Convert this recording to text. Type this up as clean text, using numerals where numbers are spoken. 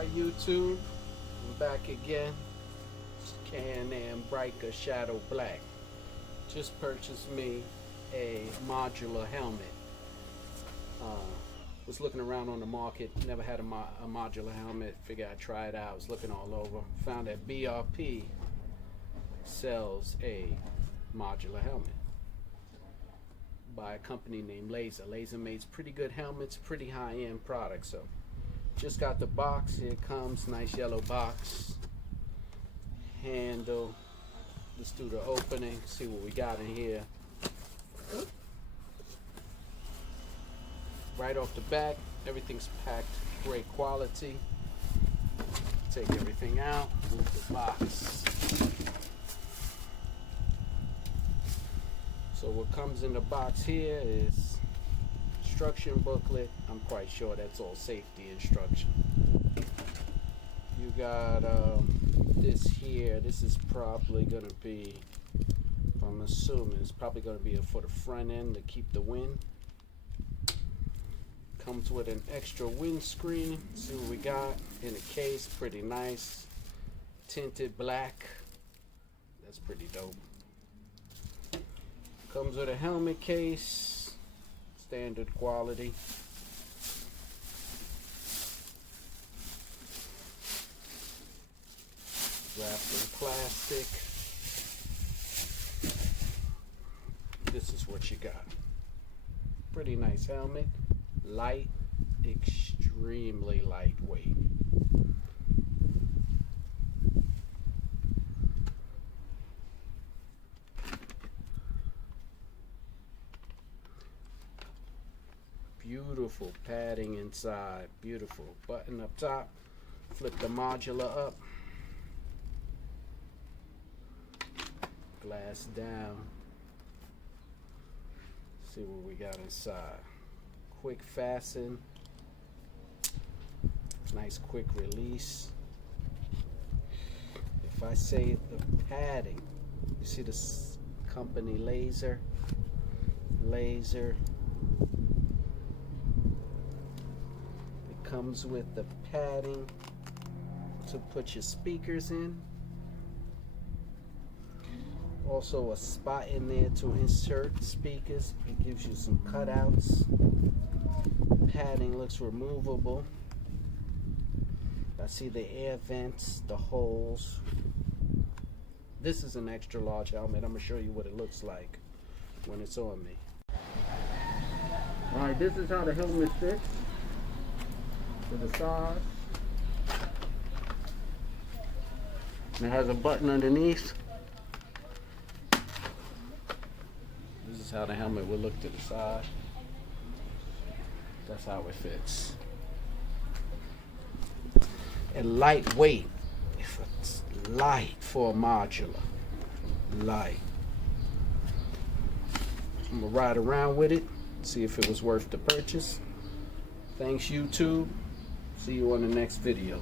Hi YouTube, I'm back again. Am BRP Shadow Black. Just purchased me a modular helmet. Was looking around on the market, never had a modular helmet. Figured I'd try it out. Was looking all over. Found that BRP sells a modular helmet by a company named Lazer. Lazer makes pretty good helmets, pretty high-end products. So just got the box. Here it comes, nice yellow box. Handle. Let's do the opening, see what we got in here. Right off the back, everything's packed great quality. Take everything out, move the box. So what comes in the box here is instruction booklet. I'm quite sure that's all safety instruction. You got this here. This is probably going to be, I'm assuming, it's probably going to be for the front end to keep the wind. Comes with an extra windscreen. See what we got in the case. Pretty nice. Tinted black. That's pretty dope. Comes with a helmet case. Standard quality. Wrapped in plastic. This is what you got. Pretty nice helmet. Light, extremely lightweight. Beautiful padding inside. Beautiful button up top. Flip the modular up. Glass down. See what we got inside. Quick fasten. Nice quick release. If I say the padding, you see this company Lazer. It comes with the padding to put your speakers in. Also a spot in there to insert speakers. It gives you some cutouts. Padding looks removable. I see the air vents, the holes. This is an extra large helmet. I'm gonna show you what it looks like when it's on me. Alright, this is how the helmet fits to the size. And it has a button underneath. This is how the helmet will look to the side. That's how it fits. And lightweight. If it's light for a modular. Light. I'm gonna ride around with it, see if it was worth the purchase. Thanks YouTube. See you on the next video.